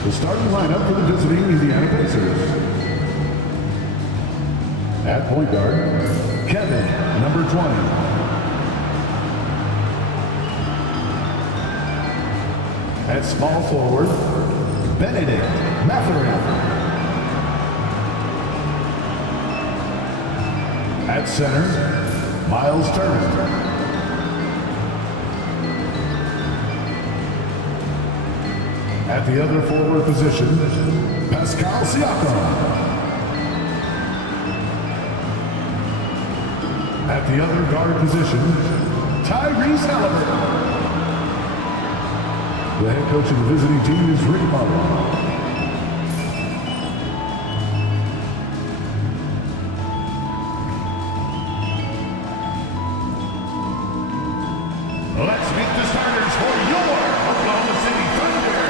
The starting lineup for the visiting Indiana Pacers. At point guard, Kevin, number 20. At small forward, Benedict Mathurin. At center, Miles Turner. At the other forward position, Pascal Siakam. At the other guard position, Tyrese Halliburton. The head coach of the visiting team is Rick Barlow. Let's meet the starters for your Oklahoma City Thunder.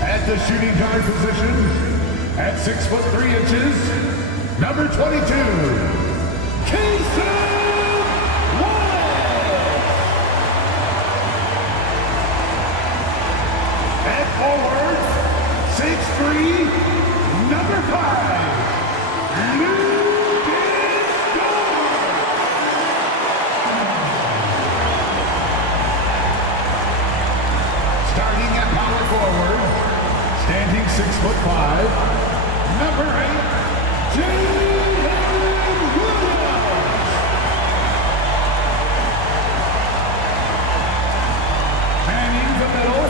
At the shooting guard position, at 6'3", number 22. At forward, 6'3", number 5, Lucas Dort. Starting at power forward, standing 6'5", number 8, Jalen Williams. Manning the middle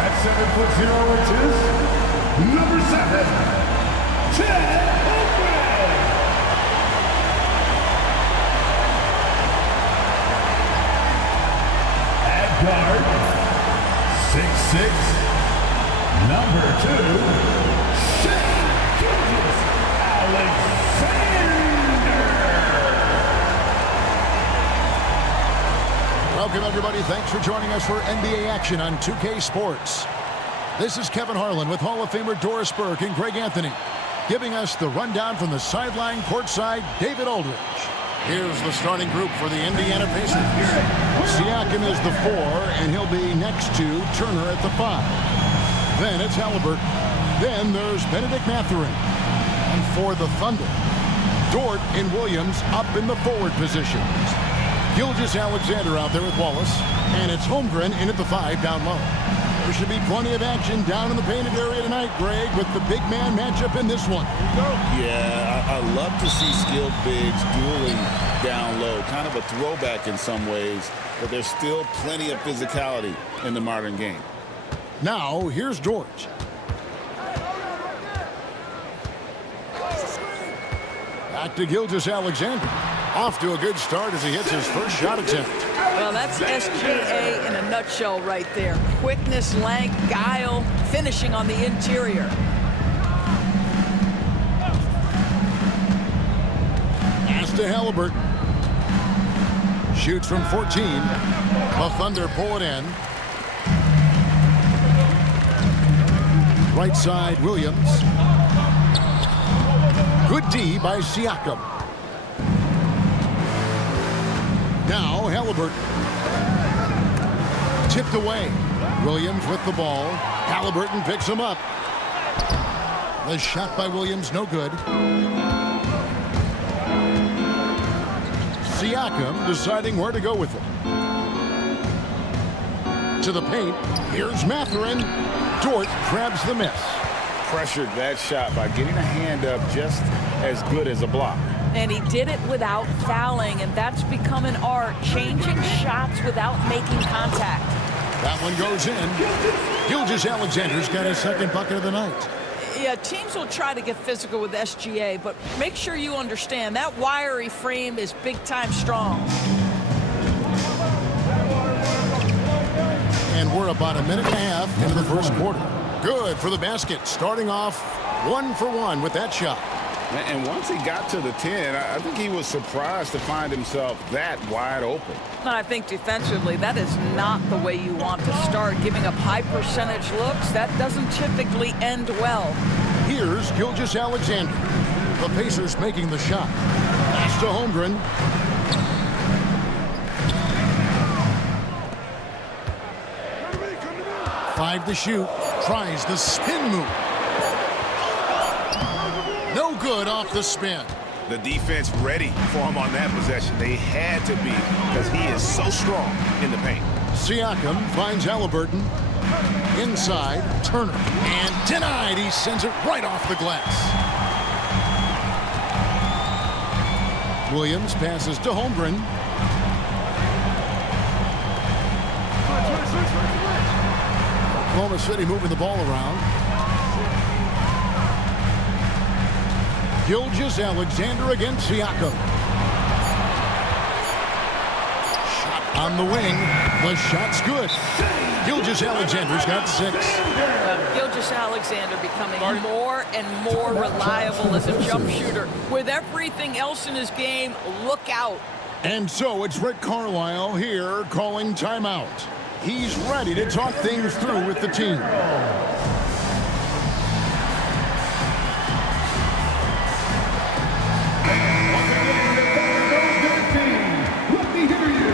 at 7'0", number 7, Chet Holmgren. At guard, 6'6", number 2, Shai Gilgeous-Alexander. Welcome, everybody. Thanks for joining us for NBA action on 2K Sports. This is Kevin Harlan with Hall of Famer Doris Burke and Greg Anthony, giving us the rundown from the sideline courtside, David Aldridge. Here's the starting group for the Indiana Pacers. Siakam is the 4, and he'll be next to Turner at the 5. Then it's Halliburton. Then there's Benedict Mathurin. And for the Thunder, Dort and Williams up in the forward positions. Gilgeous-Alexander out there with Wallace. And it's Holmgren in at the 5 down low. There should be plenty of action down in the painted area tonight, Greg, with the big man matchup in this one. Yeah, I love to see skilled bigs dueling down low. Kind of a throwback in some ways, but there's still plenty of physicality in the modern game. Now, here's George. Back to Gilgeous-Alexander. Off to a good start as he hits his first shot attempt. Well, that's SGA in a nutshell right there. Quickness, length, guile, finishing on the interior. Pass to Halliburton. Shoots from 14. The Thunder pull it in. Right side, Williams. Good D by Siakam. Now Halliburton. Tipped away. Williams with the ball. Halliburton picks him up. The shot by Williams, no good. Siakam deciding where to go with it. To the paint. Here's Mathurin. Dort grabs the miss. Pressured that shot by getting a hand up just as good as a block. And he did it without fouling, and that's become an art, changing shots without making contact. That one goes in. Gilgeous-Alexander's got his second bucket of the night. Yeah, teams will try to get physical with SGA, but make sure you understand that wiry frame is big-time strong. And we're about a minute and a half into the first quarter. Good for the basket, starting off 1 for 1 with that shot. And once he got to the 10, I think he was surprised to find himself that wide open. I think defensively, that is not the way you want to start. Giving up high percentage looks, that doesn't typically end well. Here's Gilgeous-Alexander. The Pacers making the shot. Pass to Holmgren. Five to shoot. Tries the spin move. No good off the spin. The defense ready for him on that possession. They had to be because he is so strong in the paint. Siakam finds Halliburton. Inside, Turner. And denied. He sends it right off the glass. Williams passes to Holmgren. Oklahoma City moving the ball around. Gilgeous-Alexander against Siakam. Shot on the wing. The shot's good. Gilgeous-Alexander's got 6. Gilgeous-Alexander becoming more and more reliable as a jump shooter. With everything else in his game, look out. And so it's Rick Carlisle here calling timeout. He's ready to talk things through with the team. Let me hear you.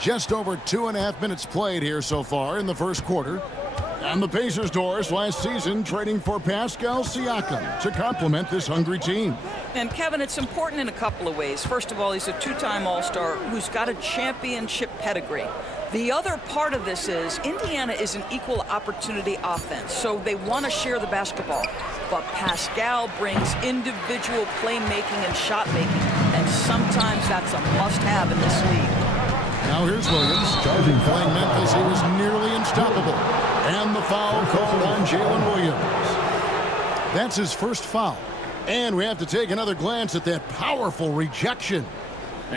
Just over 2.5 minutes played here so far in the first quarter. And the Pacers doors last season trading for Pascal Siakam to complement this hungry team. And Kevin, it's important in a couple of ways. First of all, he's a two-time All-Star who's got a championship pedigree. The other part of this is Indiana is an equal opportunity offense, so they want to share the basketball. But Pascal brings individual playmaking and shot making, and sometimes that's a must-have in this league. Now here's Williams. Playing Memphis, he was nearly unstoppable. And the foul called on Jalen Williams. That's his first foul. And we have to take another glance at that powerful rejection.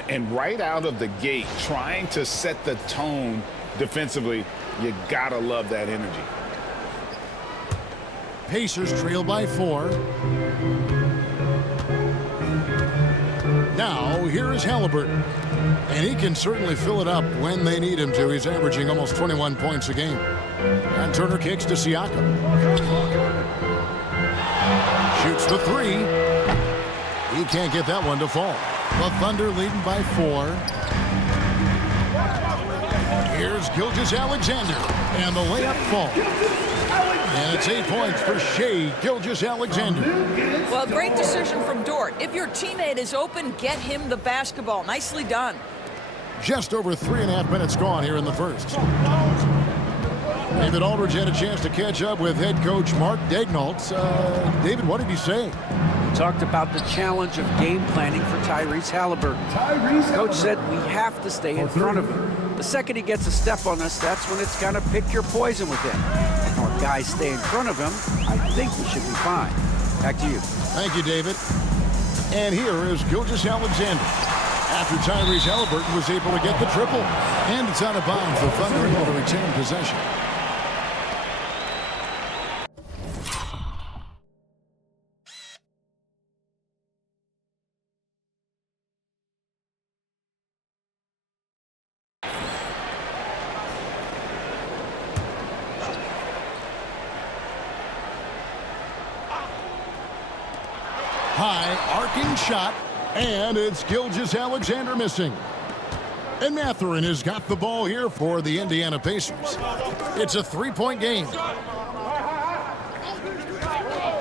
And right out of the gate, trying to set the tone defensively, you gotta love that energy. Pacers trail by 4. Now, here is Halliburton. And he can certainly fill it up when they need him to. He's averaging almost 21 points a game. And Turner kicks to Siakam. Shoots the 3. He can't get that one to fall. The Thunder leading by 4. Here's Gilgeous-Alexander. And the layup falls. And it's 8 points for Shai Gilgeous-Alexander. Well, great decision from Dort. If your teammate is open, get him the basketball. Nicely done. Just over 3.5 minutes gone here in the first. David Aldridge had a chance to catch up with head coach Mark Daignault. David, what did he say? He talked about the challenge of game planning for Tyrese Halliburton. Coach said we have to stay in front of him. The second he gets a step on us, that's when it's kind of pick your poison with him. If our guys stay in front of him, I think we should be fine. Back to you. Thank you, David. And here is Gilgeous-Alexander. After Tyrese Halliburton was able to get the triple. And it's out of bounds. The Thunder able to retain possession. High arcing shot, and it's Gilgeous-Alexander missing. And Mathurin has got the ball here for the Indiana Pacers. It's a 3-point game.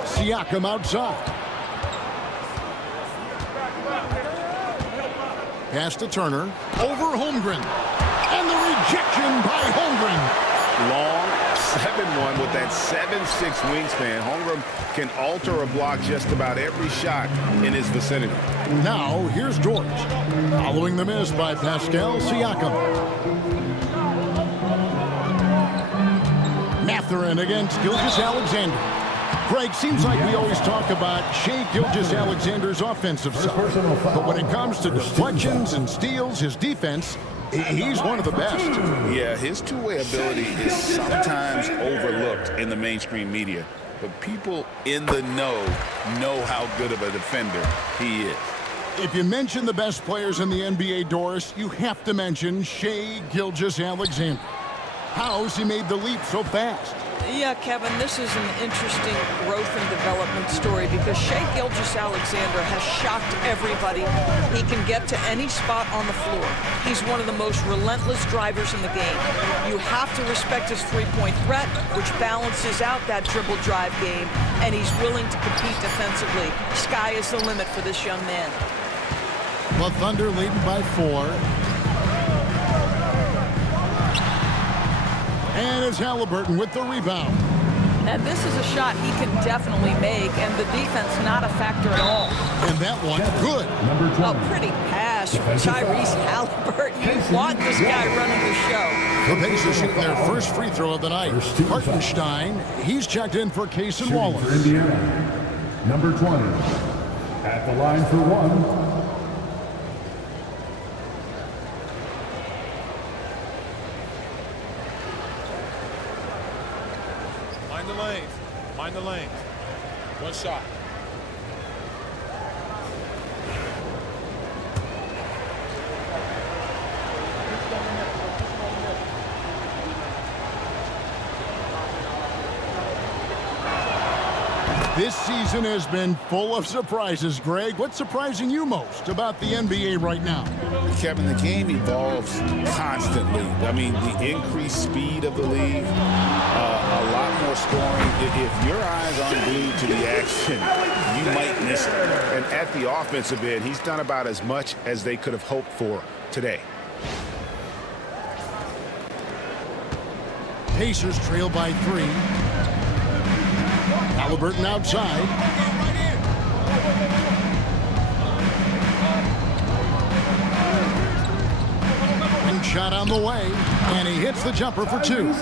Siakam outside. Pass to Turner. Over Holmgren. And the rejection by Holmgren. Long 7-1 with that 7'6" wingspan. Holmgren can alter a block just about every shot in his vicinity. Now here's Dort. Following the miss by Pascal Siakam. Mathurin against Gilgeous-Alexander. Greg, seems like we always talk about Shai Gilgeous-Alexander's offensive side. But when it comes to deflections and steals, his defense, he's one of the best. Yeah, his two-way ability is sometimes overlooked in the mainstream media. But people in the know how good of a defender he is. If you mention the best players in the NBA, Doris, you have to mention Shai Gilgeous-Alexander. How's he made the leap so fast? Yeah, Kevin, this is an interesting growth and development story because Shai Gilgeous-Alexander has shocked everybody. He can get to any spot on the floor. He's one of the most relentless drivers in the game. You have to respect his three-point threat, which balances out that dribble drive game, and he's willing to compete defensively. Sky is the limit for this young man. The Thunder leading by 4. And it's Halliburton with the rebound. And this is a shot he can definitely make, and the defense not a factor at all. And that one, good. A pretty pass from Tyrese Halliburton. You want this guy running the show. The Pacers shooting their first free throw of the night. Hartenstein, he's checked in for Case and Wallace. For Indiana, number 20. At the line for 1. Mind the lanes. One shot. This season has been full of surprises, Greg. What's surprising you most about the NBA right now? Kevin, the game evolves constantly. I mean, the increased speed of the league, a lot more scoring. If your eyes aren't glued to the action, you might miss it. And at the offensive end, he's done about as much as they could have hoped for today. Pacers trail by 3. Halliburton outside. And shot on the way, and he hits the jumper for 2.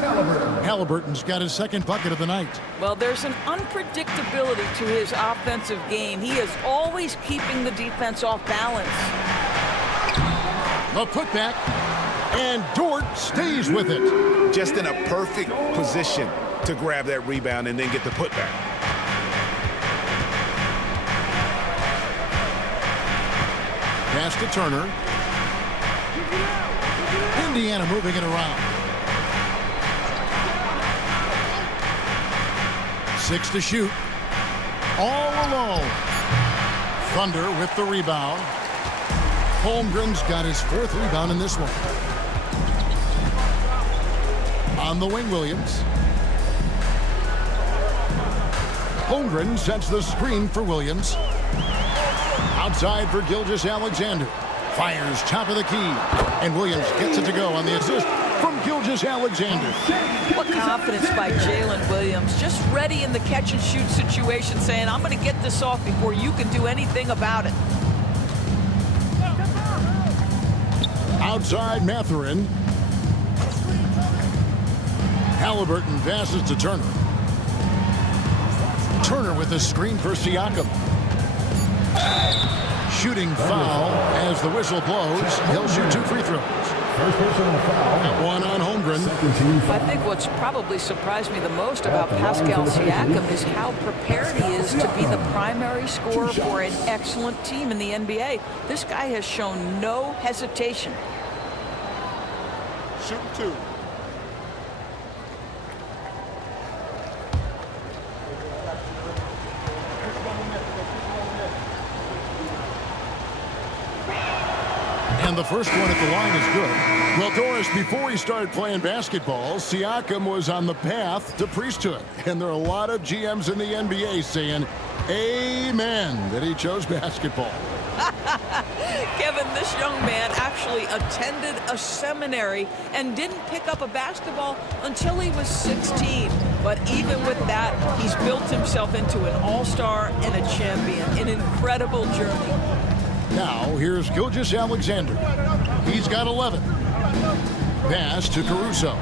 Halliburton's got his second bucket of the night. Well, there's an unpredictability to his offensive game. He is always keeping the defense off balance. The putback, and Dort stays with it. Just in a perfect position to grab that rebound and then get the putback. Pass to Turner. Indiana moving it around. 6 to shoot. All alone. Thunder with the rebound. Holmgren's got his 4th rebound in this one. On the wing, Williams. Holmgren sets the screen for Williams. Outside for Gilgeous-Alexander. Fires top of the key. And Williams gets it to go on the assist from Gilgeous-Alexander. What confidence by Jalen Williams. Just ready in the catch-and-shoot situation, saying, I'm going to get this off before you can do anything about it. Outside Mathurin. Halliburton passes to Turner. Turner with the screen for Siakam. Shooting foul as the whistle blows. He'll shoot 2 free throws. First personal foul. One on Holmgren. I think what's probably surprised me the most about Pascal Siakam is how prepared he is to be the primary scorer for an excellent team in the NBA. This guy has shown no hesitation. Shoot 2. And the first one at the line is good. Well, Doris, before he started playing basketball, Siakam was on the path to priesthood. And there are a lot of GMs in the NBA saying, amen, that he chose basketball. Kevin, this young man actually attended a seminary and didn't pick up a basketball until he was 16. But even with that, he's built himself into an all-star and a champion. An incredible journey. Now, here's Gilgeous-Alexander. He's got 11. Pass to Caruso.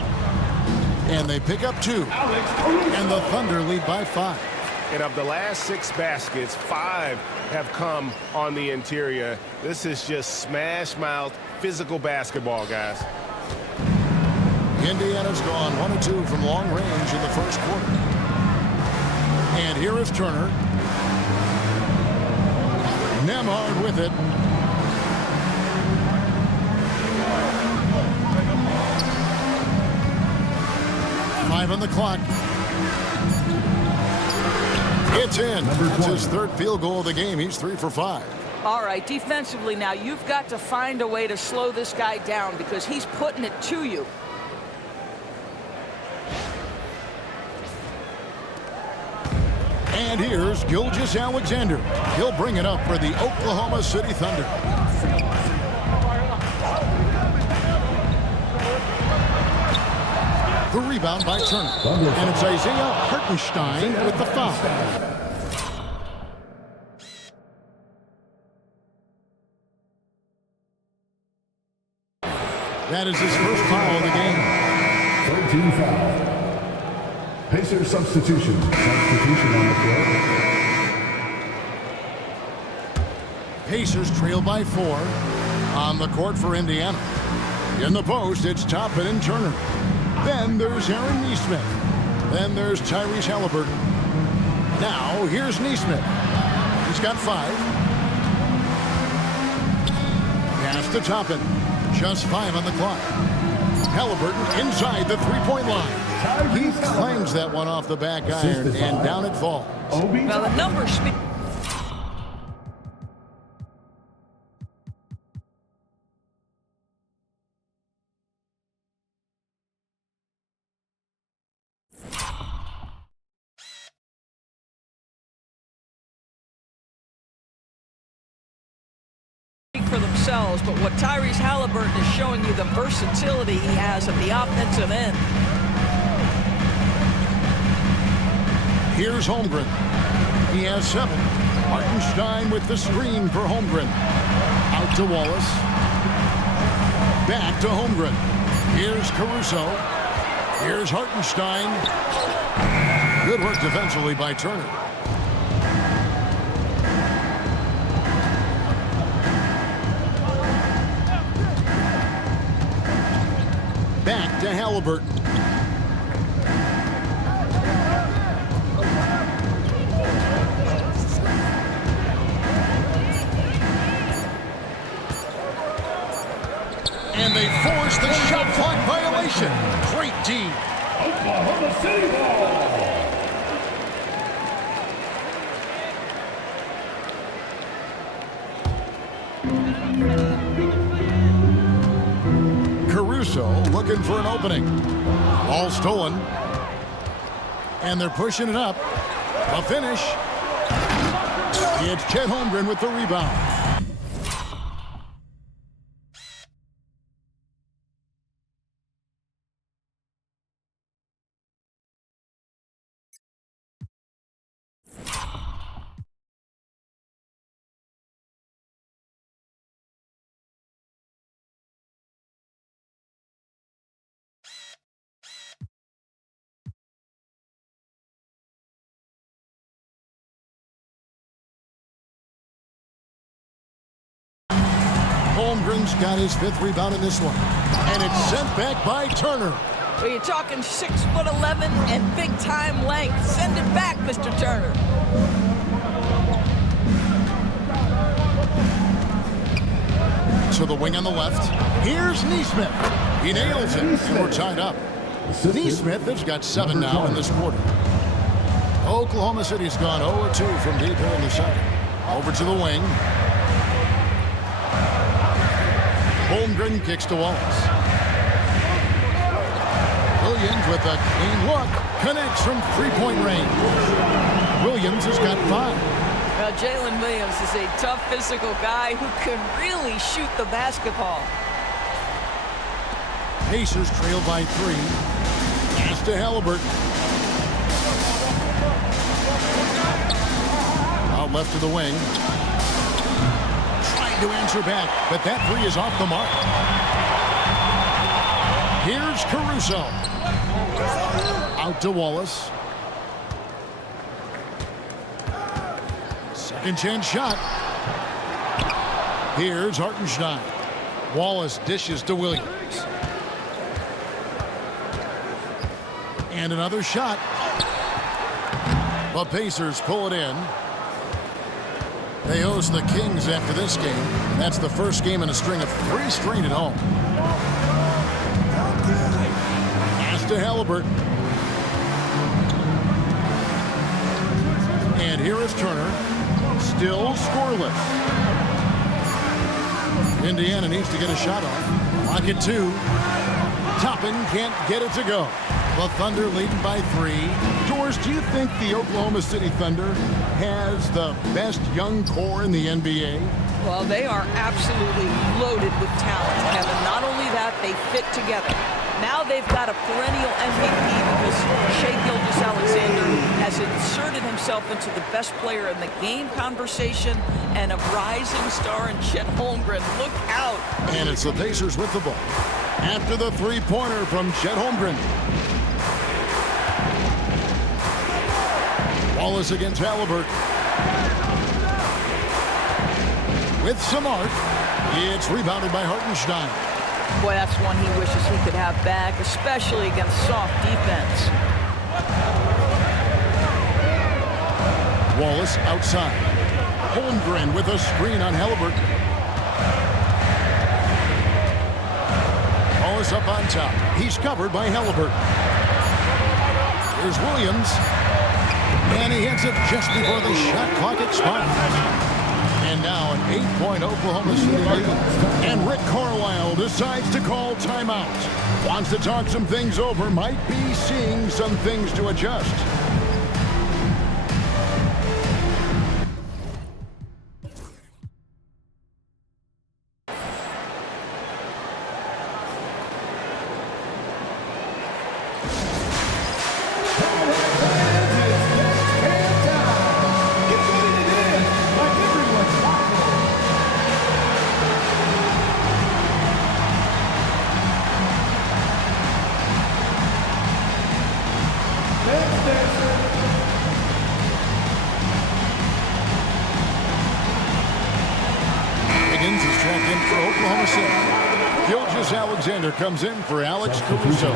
And they pick up 2. And the Thunder lead by 5. And of the last 6 baskets, 5 have come on the interior. This is just smash-mouth, physical basketball, guys. Indiana's gone 1 of 2 from long range in the first quarter. And here is Turner. Nemhard with it. Five on the clock. It's in. That's his 3rd field goal of the game. He's 3 for 5. All right, defensively now, you've got to find a way to slow this guy down because he's putting it to you. And here's Gilgeous-Alexander. He'll bring it up for the Oklahoma City Thunder. The rebound by Turner. And it's Isaiah Hartenstein with the foul. That is his first foul of the game. 13 foul. Pacers substitution. Substitution on the floor. Pacers trail by 4 on the court for Indiana. In the post, it's Toppin and Turner. Then there's Aaron Nesmith. Then there's Tyrese Halliburton. Now, here's Nesmith. He's got 5. Pass to Toppin. Just 5 on the clock. Halliburton inside the 3-point line. He clangs that one off the back iron, and down it falls. Now, the numbers speak. For themselves, but what Tyrese Halliburton is showing you, the versatility he has at the offensive end. Here's Holmgren. He has 7. Hartenstein with the screen for Holmgren. Out to Wallace. Back to Holmgren. Here's Caruso. Here's Hartenstein. Good work defensively by Turner. Back to Halliburton. And they force the shot clock violation. Great D. Oklahoma City ball. Caruso looking for an opening. Ball stolen. And they're pushing it up. A finish. It's Chet Holmgren with the rebound. Holmgren's got his 5th rebound in this one. And it's sent back by Turner. Well, you're talking 6'11" and big-time length. Send it back, Mr. Turner. To the wing on the left. Here's Nesmith. He nails it, and we're tied up. Nesmith has got 7 now in this quarter. Oklahoma City's gone 0-2 from deep here in the second. Over to the wing. Holmgren kicks to Wallace. Williams with a clean look. Connects from 3-point range. Williams has got 5. Now, Jalen Williams is a tough physical guy who can really shoot the basketball. Pacers trail by 3. Pass to Halliburton. Out left to the wing. To answer back, but that 3 is off the mark. Here's Caruso. Out to Wallace. Second chance shot. Here's Hartenstein. Wallace dishes to Williams. And another shot. The Pacers pull it in. They host the Kings after this game. That's the first game in a string of 3 straight at home. Pass to Halliburton. And here is Turner. Still scoreless. Indiana needs to get a shot off. Lock it 2. Toppin can't get it to go. The Thunder leading by 3. George, do you think the Oklahoma City Thunder has the best young core in the NBA? Well, they are absolutely loaded with talent, Kevin. Not only that, they fit together. Now they've got a perennial MVP because Shai Gilgeous-Alexander has inserted himself into the best player in the game conversation and a rising star in Chet Holmgren. Look out. And it's the Pacers with the ball. After the 3-pointer from Chet Holmgren. Wallace against Halliburton. With some art. It's rebounded by Hartenstein. Boy, that's one he wishes he could have back, especially against soft defense. Wallace outside. Holmgren with a screen on Halliburton. Wallace up on top. He's covered by Halliburton. Here's Williams. And he hits it just before the shot clock expires. And now an 8-point Oklahoma City lead. And Rick Carlisle decides to call timeout. Wants to talk some things over. Might be seeing some things to adjust. Gilgeous-Alexander comes in for Alex Caruso.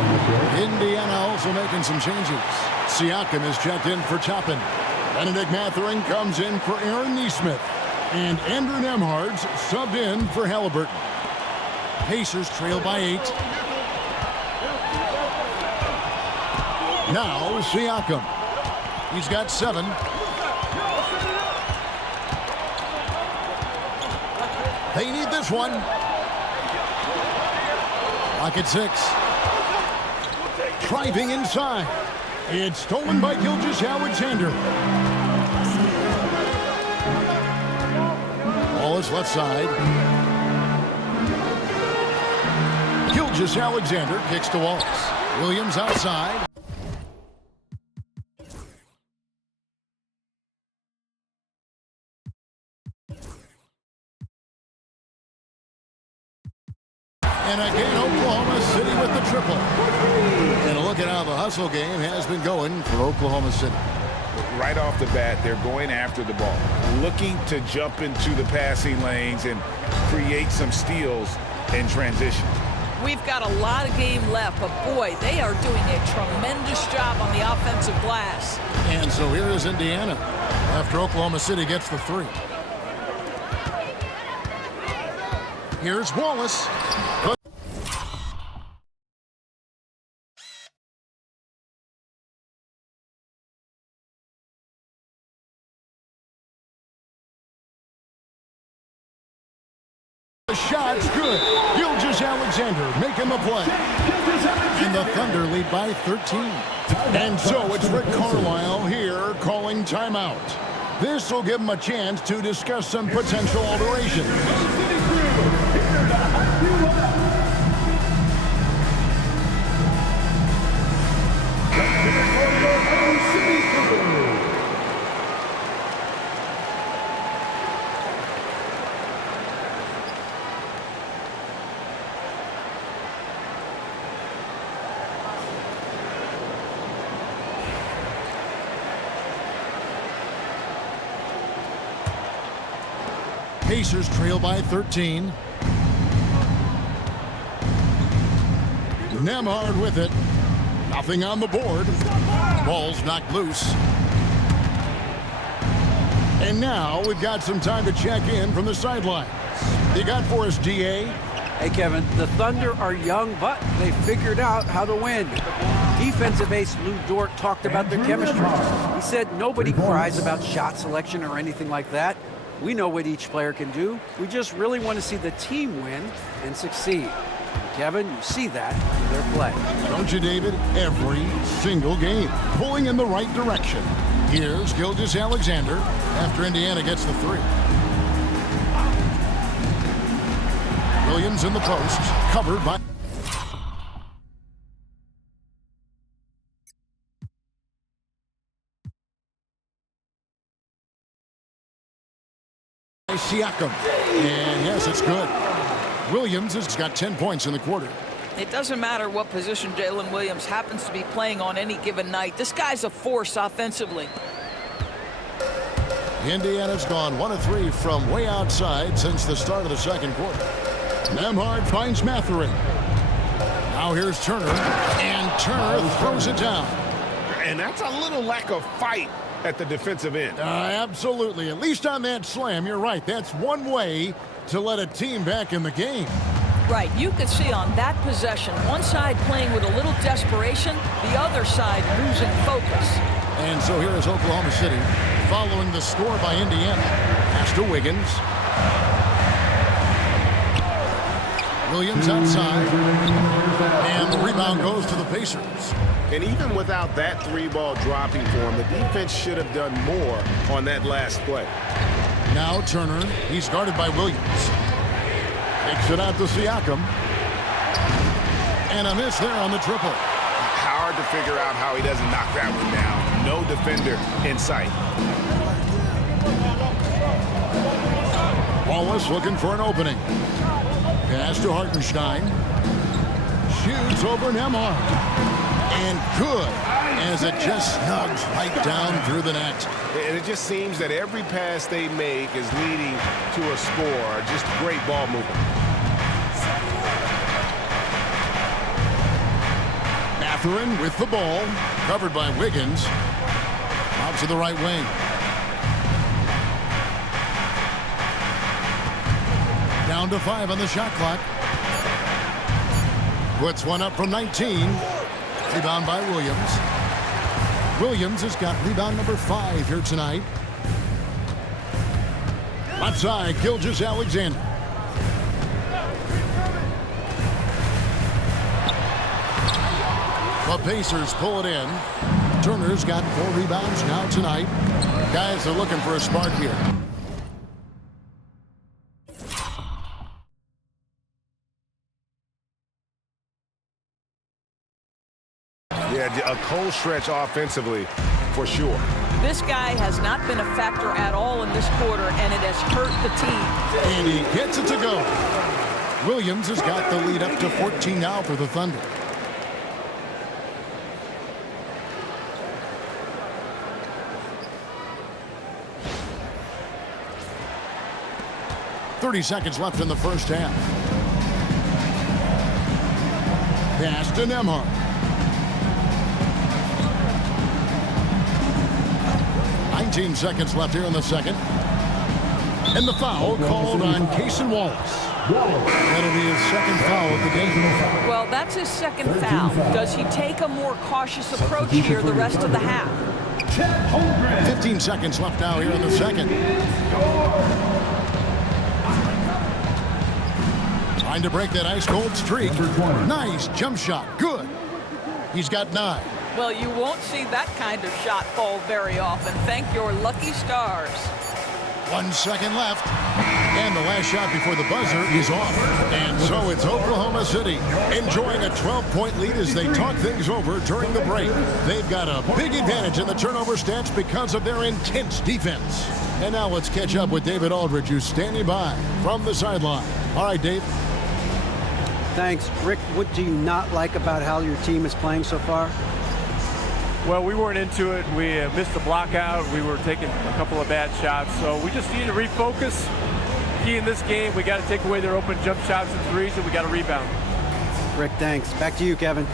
Indiana also making some changes. Siakam is checked in for Toppin. Benedict Mathurin comes in for Aaron Nesmith. And Andrew Nembhard's subbed in for Halliburton. Pacers trail by 8. Now Siakam. He's got 7. They need this one. Lock at 6. Driving inside. It's stolen by Gilgeous-Alexander. Wallace left side. Gilgeous-Alexander kicks to Wallace. Williams outside. And again, Oklahoma City with the triple. And a look at how the hustle game has been going for Oklahoma City. Right off the bat, they're going after the ball, looking to jump into the passing lanes and create some steals in transition. We've got a lot of game left, but boy, they are doing a tremendous job on the offensive glass. And so here is Indiana after Oklahoma City gets the 3. Here's Wallace. The shot's good. Gilgeous-Alexander making the play. And the Thunder lead by 13. And so it's Rick Carlisle here calling timeout. This will give him a chance to discuss some potential alterations. Pacers trail by 13. Nemhard with it. Nothing on the board. Ball's knocked loose. And now we've got some time to check in from the sidelines. You got for us, DA? Hey, Kevin, the Thunder are young, but they figured out how to win. Defensive ace Lou Dort talked about their chemistry. He said nobody cries about shot selection or anything like that. We know what each player can do. We just really want to see the team win and succeed. Kevin, you see that in their play. Don't you, David? Every single game, pulling in the right direction. Here's Gilgeous-Alexander after Indiana gets the three. Williams in the post, covered by... Siakam. And yes, it's good. Williams has got 10 points in the quarter. It doesn't matter what position Jalen Williams happens to be playing on any given night. This guy's a force offensively. Indiana's gone 1 of 3 from way outside since the start of the second quarter. Nemhard finds Mathurin. Now here's Turner, and Turner throws it down. And that's a little lack of fight at the defensive end. Absolutely. At least on that slam, you're right. That's one way to let a team back in the game. Right. You could see on that possession, one side playing with a little desperation, the other side losing focus. And so here is Oklahoma City following the score by Indiana. Pass to Wiggins. Williams outside. And the rebound goes to the Pacers. And even without that three-ball dropping for him, the defense should have done more on that last play. Now Turner. He's guarded by Williams. Takes it out to Siakam. And a miss there on the triple. Hard to figure out how he doesn't knock that one down. No defender in sight. Wallace looking for an opening. Pass to Hartenstein. Shoots over Nemhard. And good, as it just snugs right down through the net. And it just seems that every pass they make is leading to a score. Just great ball movement. Mathurin with the ball, covered by Wiggins. Out to the right wing. Down to 5 on the shot clock. Puts one up from 19. Rebound by Williams. Williams has got rebound number 5 here tonight. Left side, Gilgeous-Alexander. The Pacers pull it in. Turner's got 4 rebounds now tonight. Guys are looking for a spark here. Yeah, a cold stretch offensively, for sure. This guy has not been a factor at all in this quarter, and it has hurt the team. And he gets it to go. Williams has got the lead up to 14 now for the Thunder. .30 seconds left in the first half. Pass to Nemhard. 19 seconds left here in the second. And the foul called on Cason Wallace. That'll be his second foul of the game. Well, that's his second foul. Does he take a more cautious approach here the rest of the half? 15 seconds left now here in the second. Trying to break that ice-cold streak. Nice jump shot. Good. He's got 9. Well, you won't see that kind of shot fall very often. Thank your lucky stars. 1 second left. And the last shot before the buzzer is off. And so it's Oklahoma City enjoying a 12-point lead as they talk things over during the break. They've got a big advantage in the turnover stats because of their intense defense. And now let's catch up with David Aldridge, who's standing by from the sideline. All right, Dave. Thanks. Rick, what do you not like about how your team is playing so far? Well, we weren't into it. We missed the block out. We were taking a couple of bad shots. So we just need to refocus, key in this game. We got to take away their open jump shots and threes, and we got to rebound. Rick, thanks. Back to you, Kevin.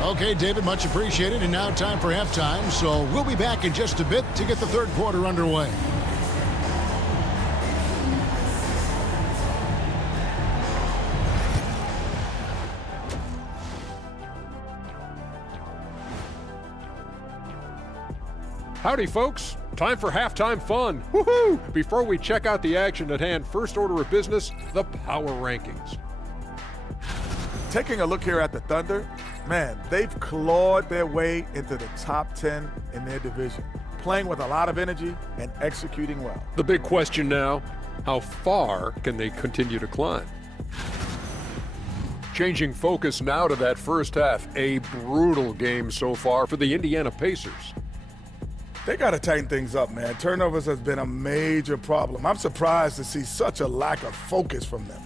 Okay, David, much appreciated. And now time for halftime. So we'll be back in just a bit to get the third quarter underway. Howdy, folks. Time for halftime fun. Woohoo! Before we check out the action at hand, first order of business, the power rankings. Taking a look here at the Thunder, man, they've clawed their way into the top 10 in their division, playing with a lot of energy and executing well. The big question now, how far can they continue to climb? Changing focus now to that first half, a brutal game so far for the Indiana Pacers. They got to tighten things up, man. Turnovers has been a major problem. I'm surprised to see such a lack of focus from them.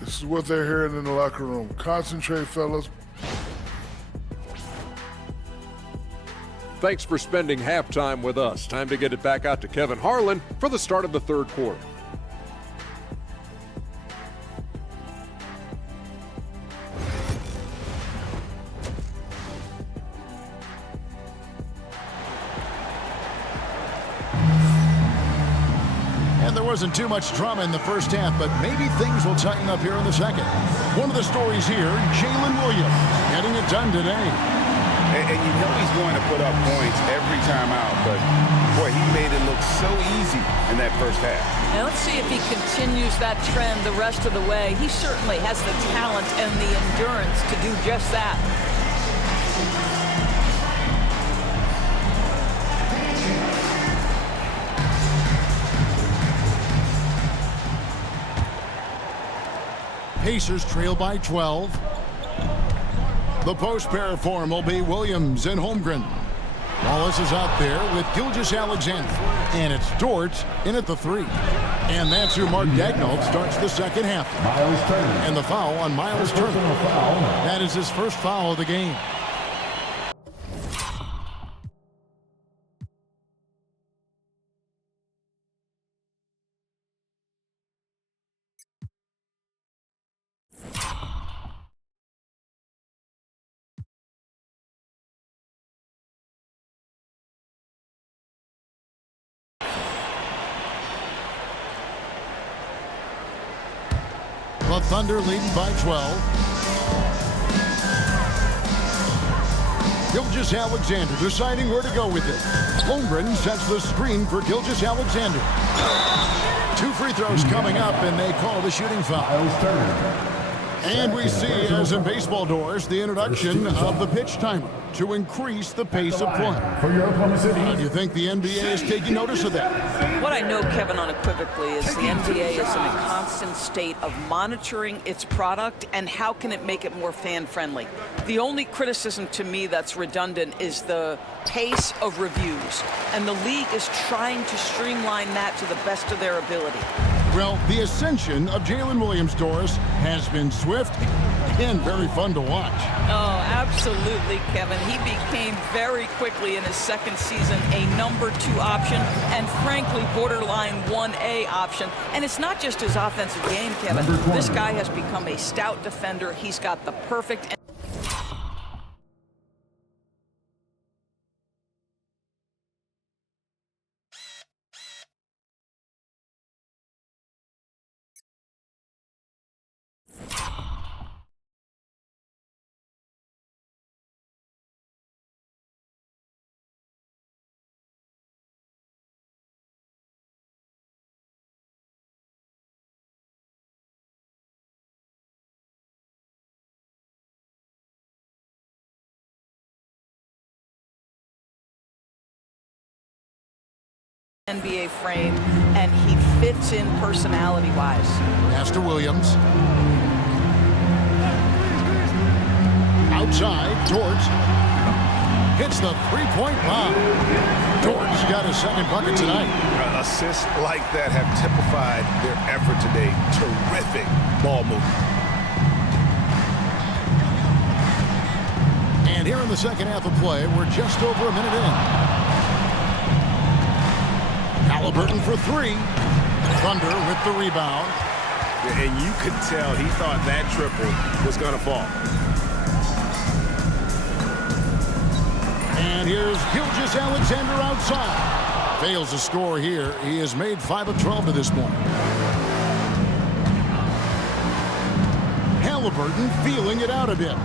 This is what they're hearing in the locker room. Concentrate, fellas. Thanks for spending halftime with us. Time to get it back out to Kevin Harlan for the start of the third quarter. There wasn't too much drama in the first half, but maybe things will tighten up here in the second. One of the stories here, Jalen Williams getting it done today. And you know he's going to put up points every time out, but boy, he made it look so easy in that first half. Now let's see if he continues that trend the rest of the way. He certainly has the talent and the endurance to do just that. Pacers trail by 12. The post pair form will be Williams and Holmgren. Wallace is out there with Gilgeous-Alexander. And it's Dort in at the 3. And that's who Mark Daigneault starts the second half. Miles Turner. And the foul on Miles Turner. That is his first foul of the game. The Thunder leading by 12. Gilgeous-Alexander deciding where to go with it. Holmgren sets the screen for Gilgeous-Alexander. 2 free throws coming up, and they call the shooting foul. And we see, as in baseball doors, the introduction of the pitch timer to increase the pace of play. Do you think the NBA is taking notice of that? What I know, Kevin, unequivocally is the NBA is in a constant state of monitoring its product and how can it make it more fan-friendly. The only criticism to me that's redundant is the pace of reviews, and the league is trying to streamline that to the best of their ability. Well, the ascension of Jalen Williams, Doris, has been swift and very fun to watch. Oh, absolutely, Kevin. He became very quickly in his second season a number 2 option and, frankly, borderline 1A option. And it's not just his offensive game, Kevin. This guy has become a stout defender. He's got the perfect... NBA frame, and he fits in personality-wise. Pass to Williams. Outside, Dort hits the three-point bomb. Dort's got his second bucket tonight. Assists like that have typified their effort today. Terrific ball movement. And here in the second half of play, we're just over a minute in. Halliburton for 3. Thunder with the rebound. And you could tell he thought that triple was going to fall. And here's Gilgeous-Alexander outside. Fails to score here. He has made 5 of 12 to this point. Halliburton feeling it out a bit.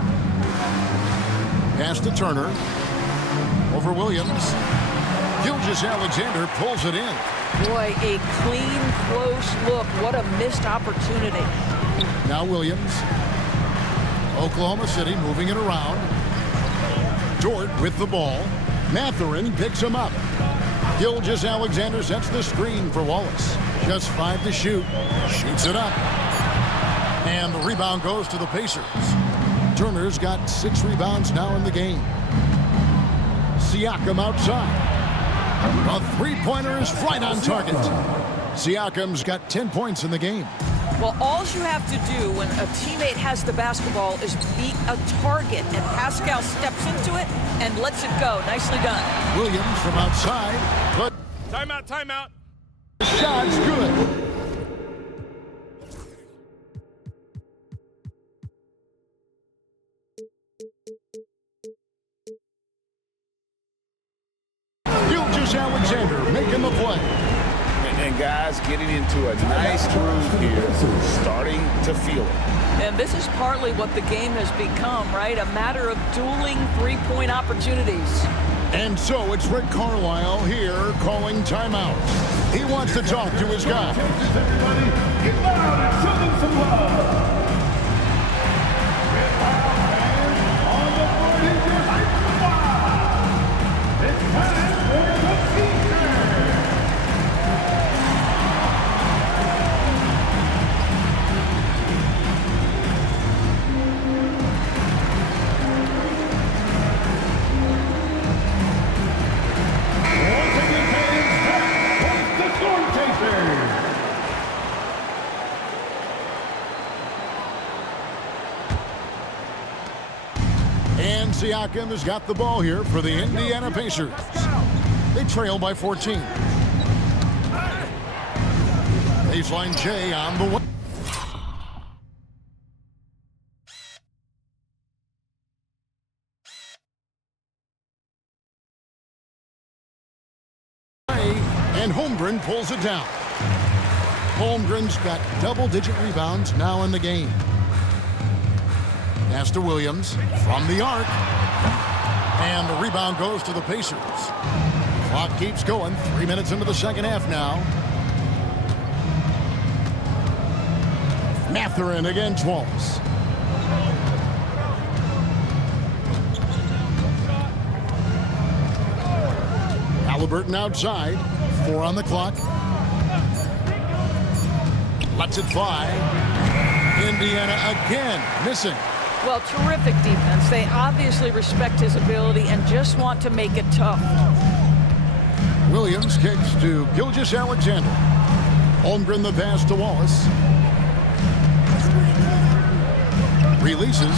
Pass to Turner. Over Williams. Gilgeous-Alexander pulls it in. Boy, a clean, close look. What a missed opportunity. Now Williams. Oklahoma City moving it around. Dort with the ball. Mathurin picks him up. Gilgeous-Alexander sets the screen for Wallace. Just 5 to shoot. Shoots it up. And the rebound goes to the Pacers. Turner's got 6 rebounds now in the game. Siakam outside. A three-pointer is right on target. Siakam's got 10 points in the game. Well, all you have to do when a teammate has the basketball is beat a target, and Pascal steps into it and lets it go. Nicely done. Williams from outside, but Timeout, timeout. shot's good. Gilgeous-Alexander making the play. And guys getting into a nice groove here, starting to feel it. And this is partly what the game has become, right? A matter of dueling three-point opportunities. And so it's Rick Carlisle here calling timeout. He wants to talk to his guys. Everybody, get loud and show them some love. With our fans on the board is your hype squad. It's time for the feature. And Siakam has got the ball here for the Indiana Pacers. They trail by 14. Baseline J on the way. And Holmgren pulls it down. Holmgren's got double-digit rebounds now in the game. Pass to Williams from the arc. And the rebound goes to the Pacers. Clock keeps going. 3 minutes into the second half now. Mathurin against Wallace. Halliburton outside. 4 on the clock. Lets it fly. Indiana again missing. Well, terrific defense. They obviously respect his ability and just want to make it tough. Williams kicks to Gilgeous-Alexander. Holmgren the pass to Wallace. Releases.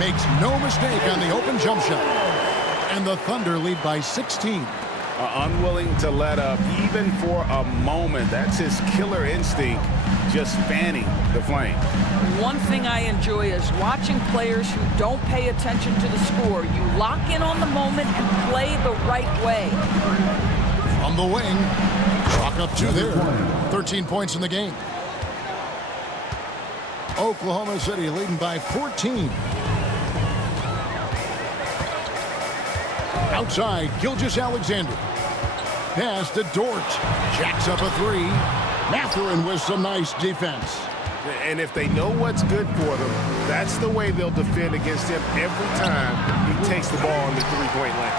Makes no mistake on the open jump shot. And the Thunder lead by 16. Unwilling to let up even for a moment. That's his killer instinct, just fanning the flame. One thing I enjoy is watching players who don't pay attention to the score. You lock in on the moment and play the right way. From the wing, chalk up 2 there. 13 points in the game. Oklahoma City leading by 14. Outside, Gilgeous-Alexander. Pass to Dort. Jacks up a 3. Mathurin with some nice defense. And if they know what's good for them, that's the way they'll defend against him every time he takes the ball in the three-point line.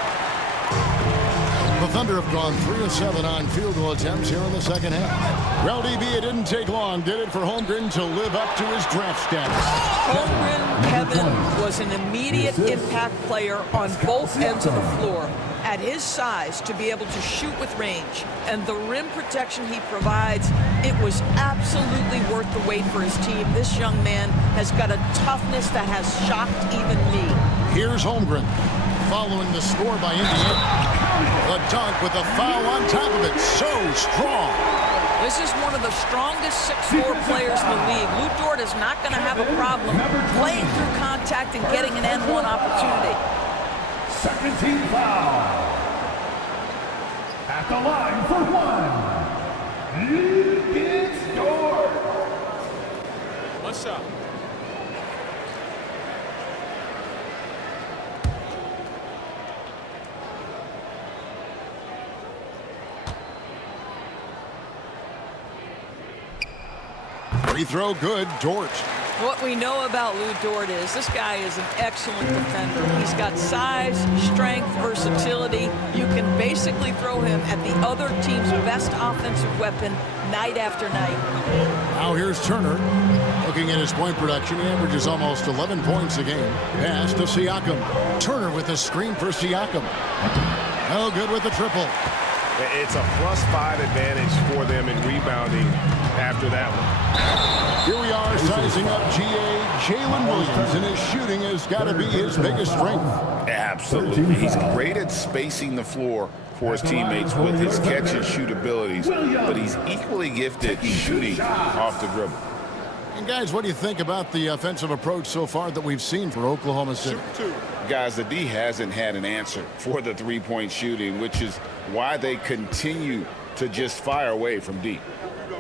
The Thunder have gone 3 of 7 on field goal attempts here in the second half. Well, DB, it didn't take long, did it, for Holmgren to live up to his draft status? Holmgren, Kevin, was an immediate impact player on both ends of the floor. At his size, to be able to shoot with range and the rim protection he provides, it was absolutely worth the wait for his team. This young man has got a toughness that has shocked even me. Here's Holmgren following the score by Indiana. The dunk with a foul on top of it. So strong. This is one of the strongest 6'4 players in the league. Lou Dort is not going to have a problem playing through contact and getting an N1 opportunity. Second team foul. At the line for one, it's Dort. One shot. Free throw good, Dort. What we know about Lou Dort is this guy is an excellent defender. He's got size, strength, versatility. You can basically throw him at the other team's best offensive weapon night after night. Now here's Turner. Looking at his point production, he averages almost 11 points a game. Pass to Siakam. Turner with a screen for Siakam. No good with the triple. It's a +5 advantage for them in rebounding after that one. Here we are sizing up GA Jalen Williams, and his shooting has got to be his biggest strength. Absolutely. He's great at spacing the floor for his teammates with his catch and shoot abilities, but he's equally gifted shooting off the dribble. And guys, what do you think about the offensive approach so far that we've seen for Oklahoma City? Guys, the D hasn't had an answer for the three-point shooting, which is why they continue to just fire away from deep.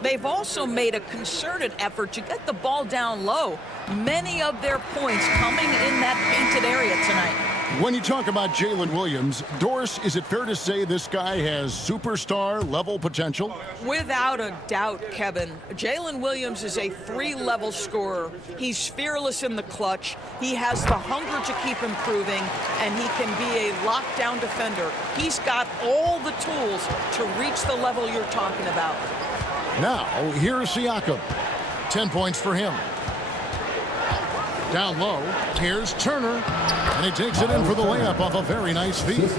They've also made a concerted effort to get the ball down low. Many of their points coming in that painted area tonight. When you talk about Jalen Williams, Doris, is it fair to say this guy has superstar-level potential? Without a doubt, Kevin. Jalen Williams is a 3-level scorer. He's fearless in the clutch. He has the hunger to keep improving, and he can be a lockdown defender. He's got all the tools to reach the level you're talking about. Now, here's Siakam. 10 points for him. Down low, here's Turner, and he takes it in for the layup off a very nice feed.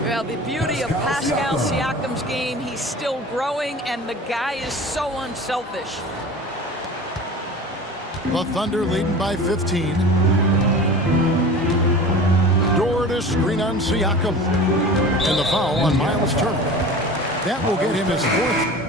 Well, the beauty of Pascal Siakam's game, he's still growing, and the guy is so unselfish. The Thunder leading by 15. Dort a screen on Siakam. And the foul on Miles Turner. That will get him his 4th.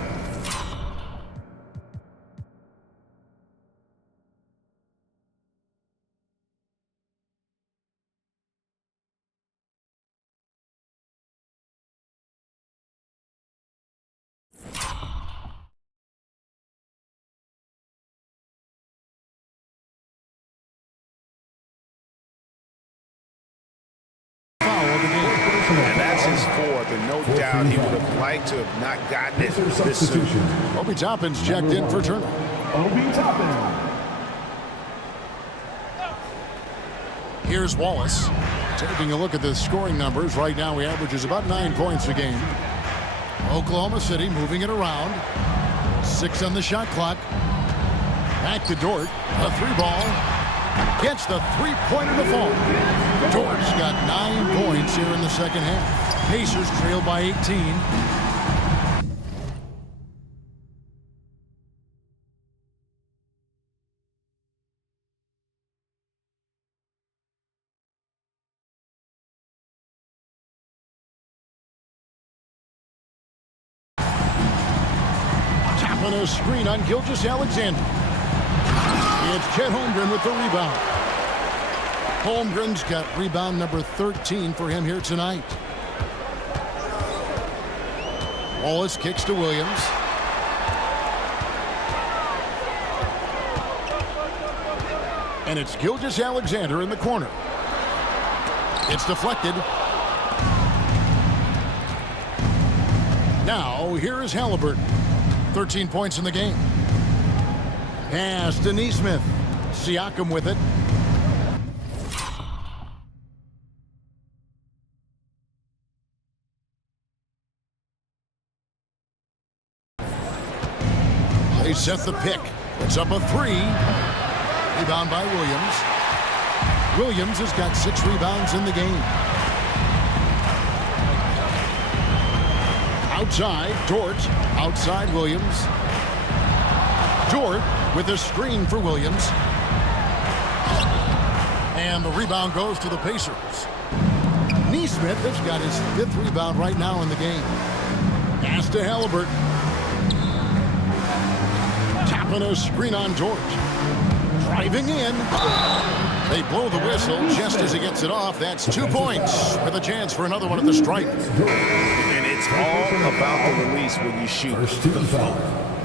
And that's his 4th, and no doubt he would have liked to have not gotten it this soon. Obi Toppin's checked in for Turner. Obi Toppin. Here's Wallace. Taking a look at the scoring numbers, right now he averages about 9 points a game. Oklahoma City moving it around. 6 on the shot clock. Back to Dort. A 3-ball. Gets the 3-pointer to fall. Dort's got 9 points here in the second half. Pacers trail by 18. Tapping a screen on Gilgeous-Alexander. It's Chet Holmgren with the rebound. Holmgren's got rebound number 13 for him here tonight. Wallace kicks to Williams. And it's Gilgeous-Alexander in the corner. It's deflected. Now, here is Halliburton. 13 points in the game. Pass to Nesmith. Siakam with it. They set the pick. It's up a 3. Rebound by Williams. Williams has got 6 rebounds in the game. Outside, Dort. Outside, Williams. Dort with a screen for Williams. And the rebound goes to the Pacers. Nesmith has got his 5th rebound right now in the game. Pass to Halliburton. Chopping a screen on George. Driving in. They blow the whistle just as he gets it off. That's 2 points with a chance for another one at the stripe. And it's all about the release when you shoot the float.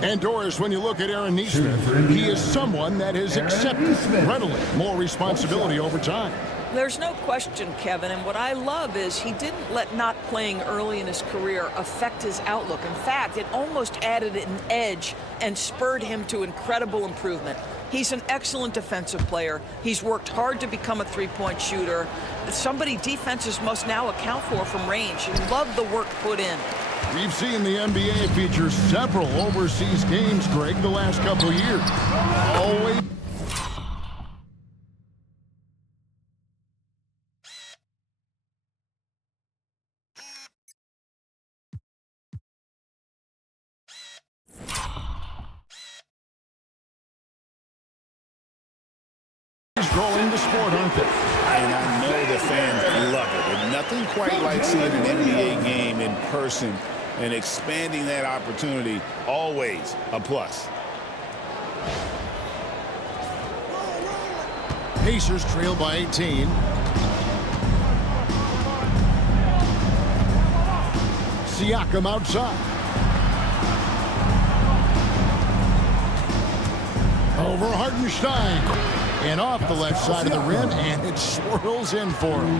And Doris, when you look at Aaron Nesmith, he is someone that has accepted readily more responsibility over time. There's no question, Kevin, and what I love is he didn't let not playing early in his career affect his outlook. In fact, it almost added an edge and spurred him to incredible improvement. He's an excellent defensive player. He's worked hard to become a three-point shooter. Somebody defenses must now account for from range. And love the work put in. We've seen the NBA feature several overseas games, Greg, the last couple of years. Always. Growing the sport, aren't they? And I know the fans love it. And nothing quite like seeing an NBA game in person and expanding that opportunity, always a plus. Pacers trail by 18. Siakam outside. Over Hartenstein. And off the left side of the rim, and it swirls in for him.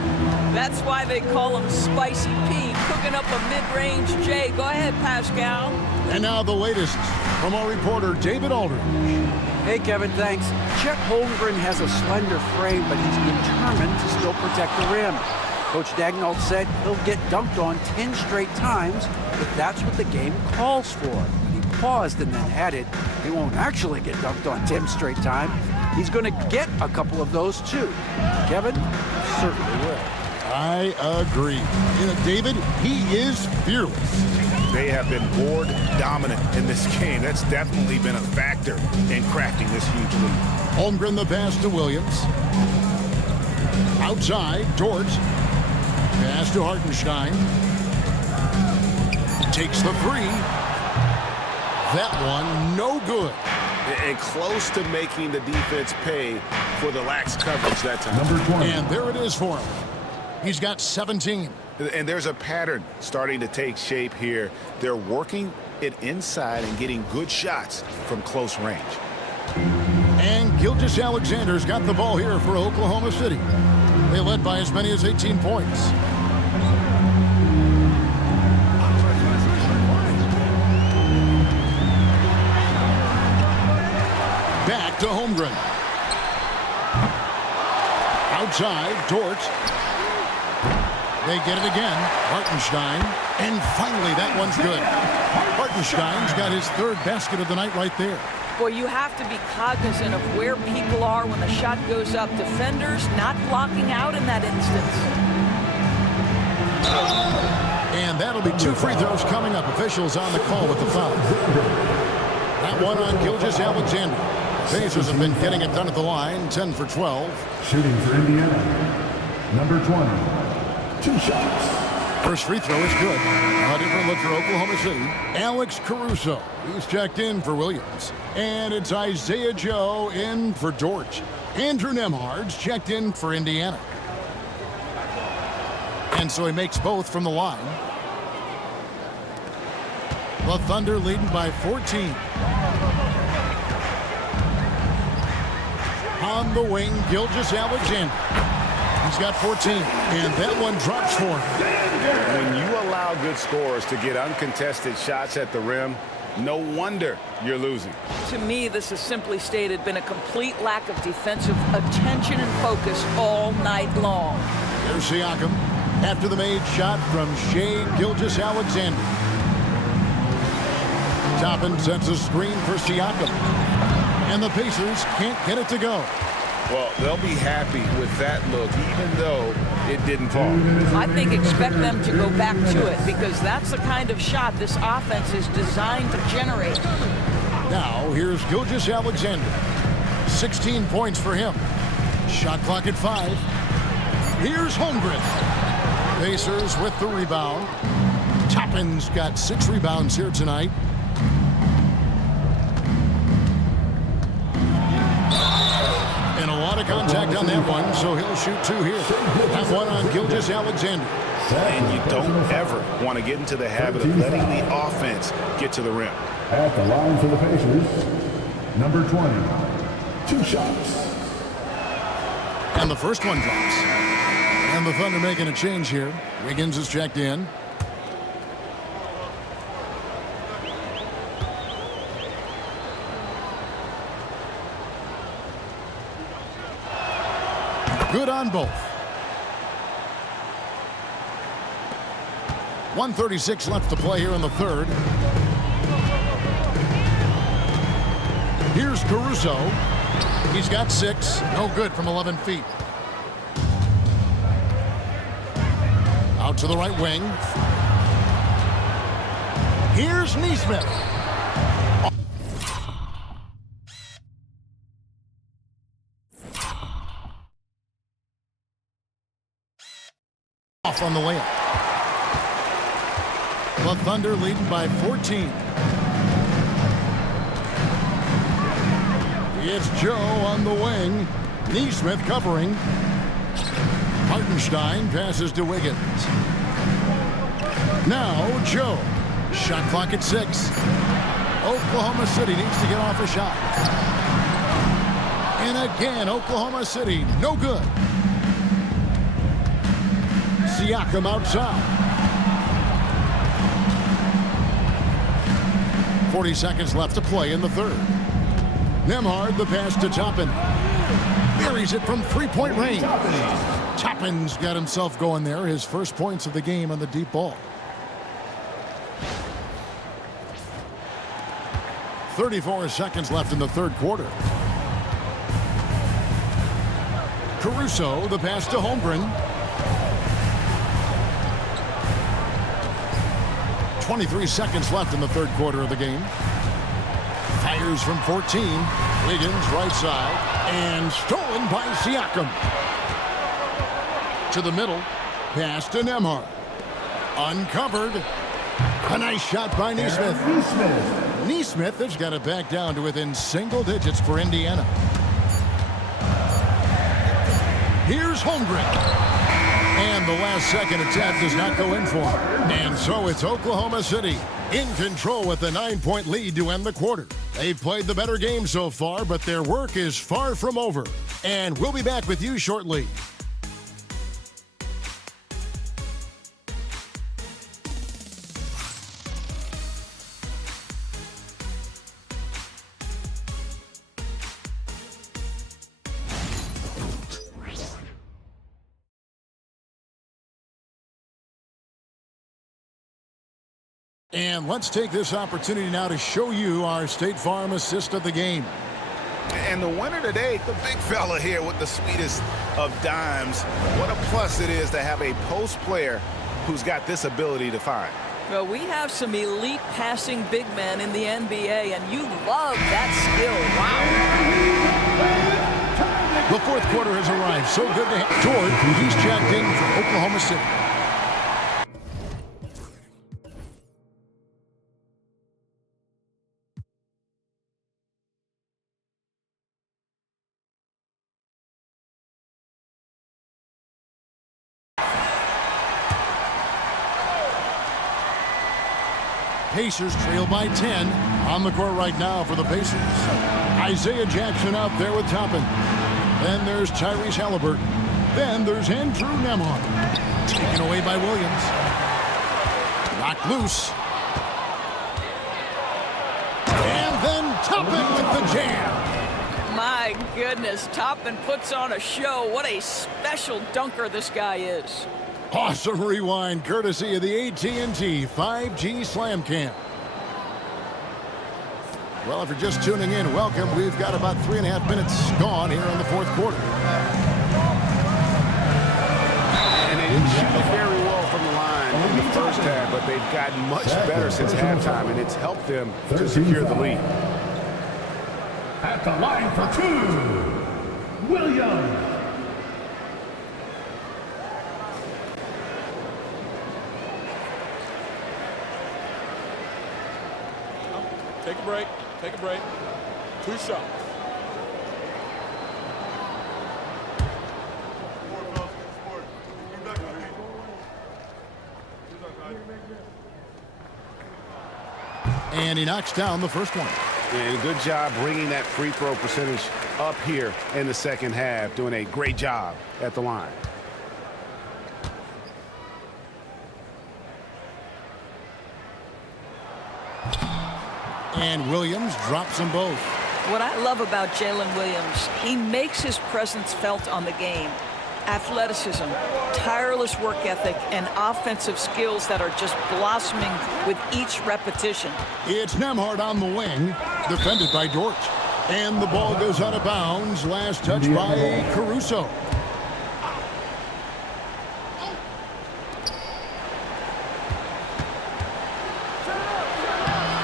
That's why they call him Spicy P, cooking up a mid-range J. Go ahead, Pascal. And now the latest from our reporter, David Aldridge. Hey, Kevin, thanks. Chet Holmgren has a slender frame, but he's determined to still protect the rim. Coach Dagnall said he'll get dunked on 10 straight times if that's what the game calls for. He paused and then added, he won't actually get dunked on 10 straight times. He's going to get a couple of those, too. Kevin certainly will. I agree. You know, David, he is fearless. They have been board dominant in this game. That's definitely been a factor in crafting this huge lead. Holmgren the pass to Williams. Outside, George. Pass to Hartenstein. Takes the three. That one, no good. And close to making the defense pay for the lax coverage that time. And there it is for him. He's got 17. And there's a pattern starting to take shape here. They're working it inside and getting good shots from close range. And Gilgeous-Alexander's got the ball here for Oklahoma City. They led by as many as 18 points. Back to Holmgren. Outside, George. They get it again. Hartenstein. And finally, that one's good. Hartenstein's got his third basket of the night right there. Boy, you have to be cognizant of where people are when the shot goes up. Defenders not blocking out in that instance. And that'll be 2 free throws coming up. Officials on the call with the foul. That one on Gilgeous-Alexander. Pacers have been getting it done at the line, 10 for 12. Shooting for Indiana, number 20. 2 shots. First free throw is good. A different look for Oklahoma City. Alex Caruso, he's checked in for Williams. And it's Isaiah Joe in for George. Andrew Nembhard's checked in for Indiana. And so he makes both from the line. The Thunder leading by 14. On the wing, Gilgeous-Alexander. He's got 14, and that one drops for him. When you allow good scorers to get uncontested shots at the rim, no wonder you're losing. To me, this has simply stated been a complete lack of defensive attention and focus all night long. There's Siakam after the made shot from Shai Gilgeous-Alexander. Toppin sends a screen for Siakam. And the Pacers can't get it to go. Well, they'll be happy with that look, even though it didn't fall. I think expect them to go back to it because that's the kind of shot this offense is designed to generate. Now, here's Gilgeous-Alexander. 16 points for him. Shot clock at 5. Here's Holmgren. Pacers with the rebound. Toppin's got 6 rebounds here tonight. of contact on that one, so he'll shoot 2 here. That one on Gilgeous-Alexander. And you don't ever want to get into the habit of letting the offense get to the rim. At the line for the Pacers, number 20, 2 shots. And the first one drops. And the Thunder making a change here. Wiggins is checked in. Good on both. 1:36 left to play here in the third. Here's Caruso. He's got 6. No good from 11 feet. Out to the right wing. Here's Nesmith. Off on the layup. The Thunder leading by 14. It's Joe on the wing. Nesmith covering. Hartenstein passes to Wiggins. Now Joe. Shot clock at 6. Oklahoma City needs to get off a shot. And again, Oklahoma City, no good. Siakam outside. 40 seconds left to play in the third. Nembhard, the pass to Toppin. Buries it from 3-point range. Toppin's got himself going there. His first points of the game on the deep ball. 34 seconds left in the third quarter. Caruso, the pass to Holmgren. 23 seconds left in the third quarter of the game. Fires from 14. Wiggins right side. And stolen by Siakam. To the middle. Pass to Nembhard. Uncovered. A nice shot by Nesmith. Nesmith has got it back down to within single digits for Indiana. Here's Holmgren. And the last second attempt does not go in for him. And so it's Oklahoma City in control with a 9-point lead to end the quarter. They've played the better game so far, but their work is far from over. And we'll be back with you shortly. And let's take this opportunity now to show you our State Farm assist of the game. And the winner today, the big fella here with the sweetest of dimes. What a plus it is to have a post player who's got this ability to find. Well, we have some elite passing big men in the NBA, and you love that skill. Wow. The fourth quarter has arrived. So good to have George. He's checked in for Oklahoma City. Pacers trail by 10. On the court right now for the Pacers. Isaiah Jackson out there with Toppin. Then there's Tyrese Halliburton. Then there's Andrew Nembhard. Taken away by Williams. Knocked loose. And then Toppin with the jam. My goodness, Toppin puts on a show. What a special dunker this guy is. Awesome rewind courtesy of the AT&T 5G Slam Cam. Well, if you're just tuning in, welcome. We've got about 3.5 minutes gone here in the fourth quarter. And they didn't shoot very well from the line in the first half, but they've gotten much better since halftime, and it's helped them to secure the lead. At the line for 2, Williams. Take a break. Take a break. 2 shots. And he knocks down the first one. And good job bringing that free throw percentage up here in the second half. Doing a great job at the line. And Williams drops them both. What I love about Jalen Williams, he makes his presence felt on the game. Athleticism, tireless work ethic, and offensive skills that are just blossoming with each repetition. It's Nembhard on the wing, defended by Dort. And the ball goes out of bounds. Last touch by Caruso.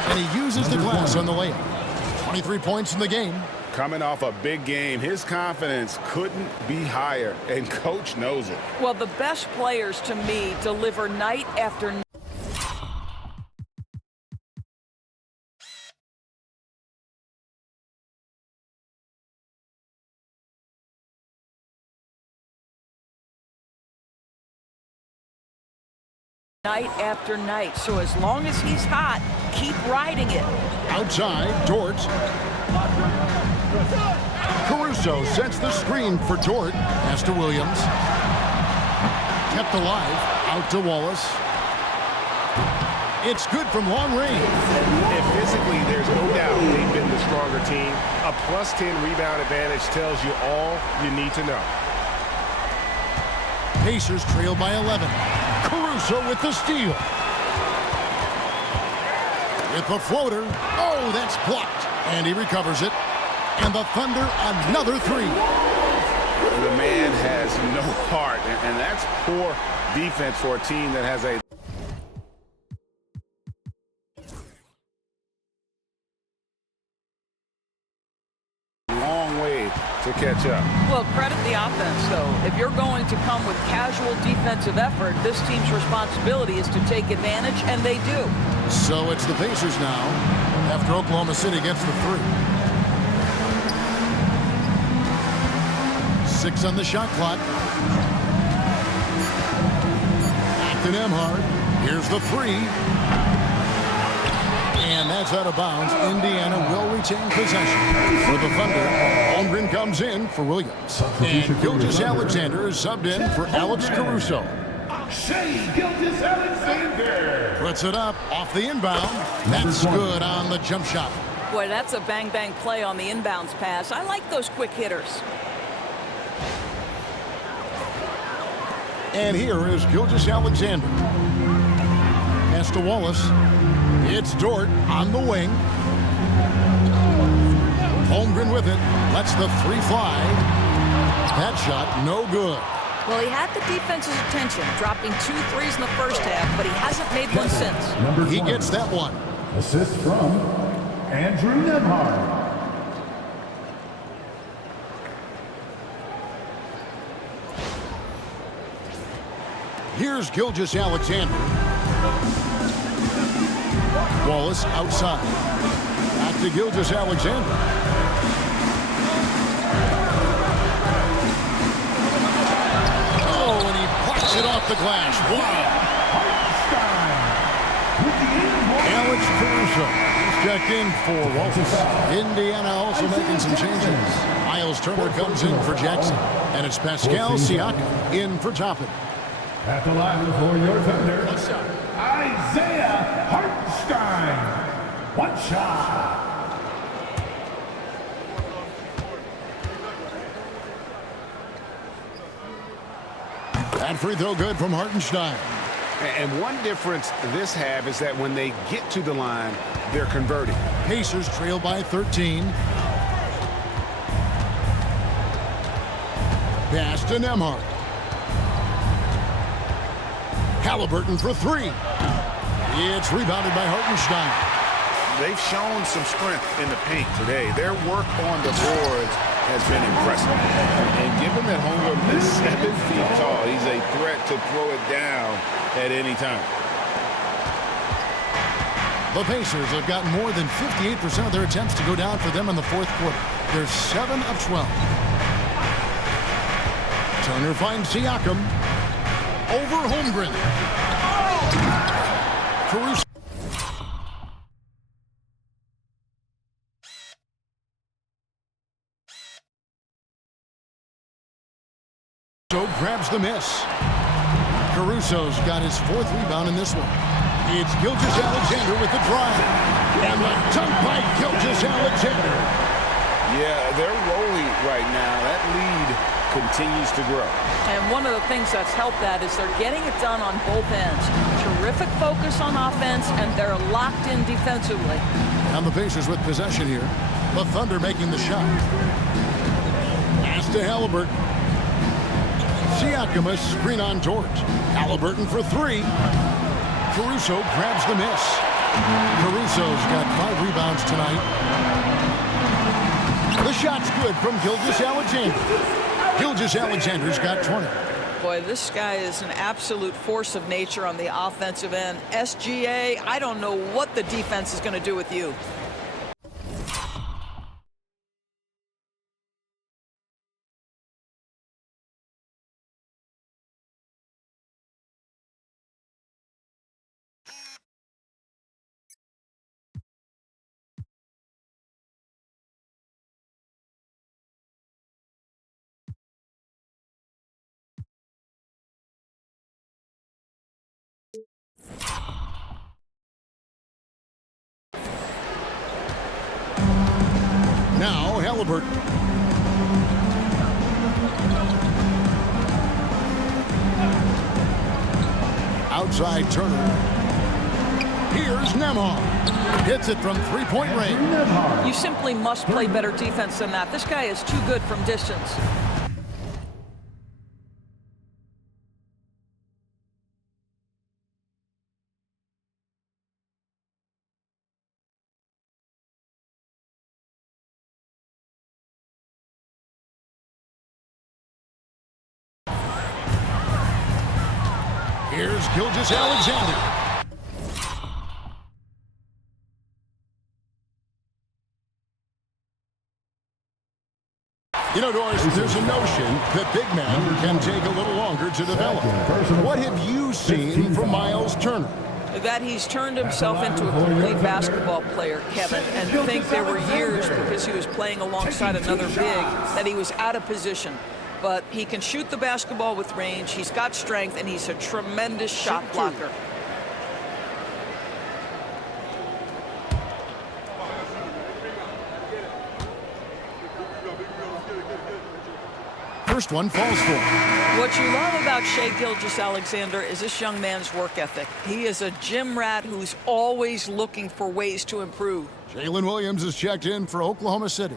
And he uses the glass on the layup. 23 points in the game. Coming off a big game, his confidence couldn't be higher, and coach knows it. Well, the best players to me deliver night after night. Night after night. So as long as he's hot, keep riding it. Outside, Dort. Caruso sets the screen for Dort. Pass to Williams. Kept alive. Out to Wallace. It's good from long range. And physically, there's no doubt they've been the stronger team. A +10 rebound advantage tells you all you need to know. Pacers trail by 11. Caruso with the steal. With the floater. Oh, that's blocked. And he recovers it. And the Thunder, another three. The man has no heart, and that's poor defense for a team that has a long way to catch up. Well, credit the offense, though. If you're going to come with casual defensive effort, this team's responsibility is to take advantage, and they do. So it's the Pacers now, after Oklahoma City gets the three. 6 on the shot clock. Back to Nembhard. Here's the three. And that's out of bounds. Indiana will retain possession. For the Thunder, Holmgren comes in for Williams. And Gilgeous-Alexander is subbed in for Alex Caruso. Shai Gilgeous-Alexander Puts it up off the inbound. That's good on the jump shot. Boy, that's a bang-bang play on the inbounds pass. I like those quick hitters. And here is Gilgeous-Alexander. Pass to Wallace. It's Dort on the wing. Holmgren with it. Lets the three fly. That shot, no good. Well, he had the defense's attention, dropping 2 threes in the first half, but he hasn't made one since. He gets that one. Assist from Andrew Nembhard. Here's Gilgeous-Alexander. Wallace outside. Back to Gilgeous-Alexander. Oh, and he plucks it off the glass. Wow. Alex Caruso is checked in for Wallace. Indiana also making some changes. Miles Turner comes in for Jackson. And it's Pascal Siakam in for Toppin. At the line for your Thunder, Isaiah Hartenstein. One shot. That free throw good from Hartenstein. And one difference this half is that when they get to the line, they're converting. Pacers trail by 13. Pass to Nembhard. Halliburton for three. It's rebounded by Hartenstein. They've shown some strength in the paint today. Their work on the boards has been impressive. And given that Holmgren is 7 feet tall, he's a threat to throw it down at any time. The Pacers have gotten more than 58% of their attempts to go down for them in the fourth quarter. They're 7 of 12. Turner finds Siakam. Over Holmgren. Caruso. Grabs the miss. Caruso's got his 4th rebound in this one. It's Gilgeous-Alexander with the drive. And the dunk by Gilgeous-Alexander. Yeah, they're rolling right now. That lead continues to grow. And one of the things that's helped that is they're getting it done on both ends. Terrific focus on offense, and they're locked in defensively. And the Pacers with possession here. The Thunder making the shot. Pass to Halliburton. Siakam, a screen on George. Halliburton for 3. Caruso grabs the miss. Caruso's got 5 rebounds tonight. The shot's good from Gilgeous-Alexander. Gilgeous-Alexander's got 20. Boy, this guy is an absolute force of nature on the offensive end. SGA, I don't know what the defense is going to do with you. Now Halliburton. Outside Turner. Here's Nembhard. Hits it from 3-point range. You simply must play better defense than that. This guy is too good from distance. Here's Gilgeous-Alexander. You know, Doris, there's a notion that big men can take a little longer to develop. What have you seen from Miles Turner? That he's turned himself into a complete basketball player, Kevin, and I think there were years because he was playing alongside another big that he was out of position. But he can shoot the basketball with range, he's got strength, and he's a tremendous shot blocker. First one falls for him. What you love about Shai Gilgeous-Alexander is this young man's work ethic. He is a gym rat who's always looking for ways to improve. Jalen Williams is checked in for Oklahoma City.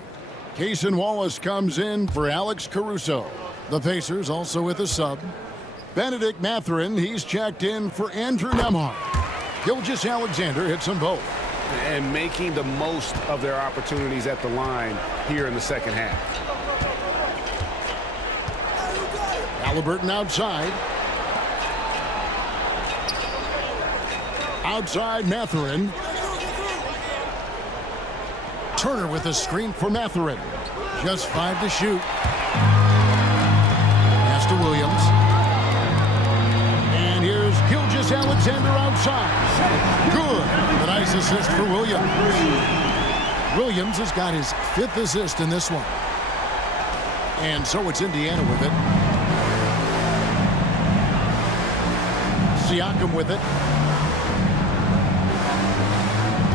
Cason Wallace comes in for Alex Caruso. The Pacers also with a sub. Benedict Mathurin, he's checked in for Andrew Nembhard. Gilgeous-Alexander hits them both. And making the most of their opportunities at the line here in the second half. Halliburton outside. Outside Mathurin. Turner with a screen for Mathurin. Just 5 to shoot. Pass to Williams. And here's Gilgeous-Alexander outside. Good. A nice assist for Williams. Williams has got his 5th assist in this one. And so it's Indiana with it. Siakam with it.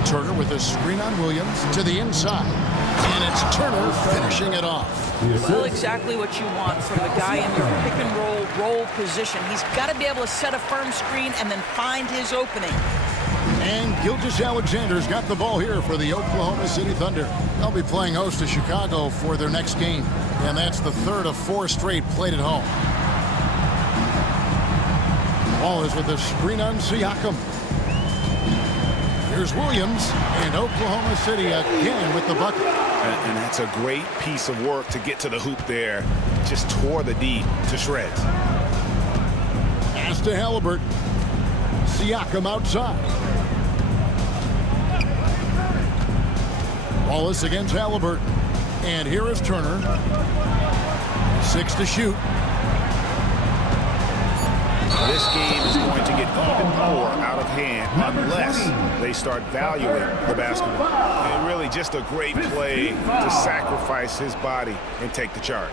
Turner with a screen on Williams to the inside. And it's Turner finishing it off. Well, exactly what you want from the guy in your pick and roll position. He's got to be able to set a firm screen and then find his opening. And Gilgeous-Alexander's got the ball here for the Oklahoma City Thunder. They'll be playing host to Chicago for their next game. And that's the 3rd of 4 straight played at home. Ball is with a screen on Siakam. Here's Williams, and Oklahoma City again with the bucket. And that's a great piece of work to get to the hoop there. Just tore the D to shreds. Pass to Halliburton. Siakam outside. Wallace against Halliburton. And here is Turner. 6 to shoot. This game is going to get even more out of hand unless they start valuing the basketball. And really just a great play to sacrifice his body and take the charge.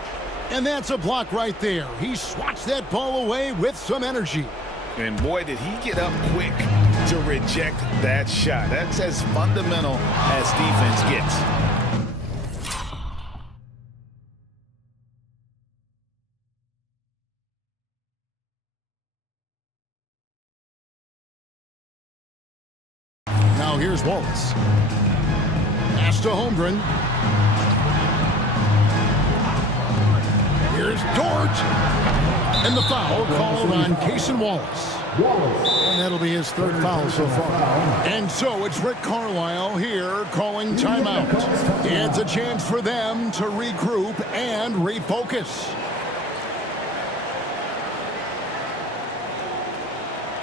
And that's a block right there. He swats that ball away with some energy. And boy, did he get up quick to reject that shot. That's as fundamental as defense gets. Now here's Wallace. Pass to Holmgren. Here's Dort. And the foul called on Cason Wallace. And that'll be his third foul so far. And so it's Rick Carlisle here calling timeout. It's a chance for them to regroup and refocus.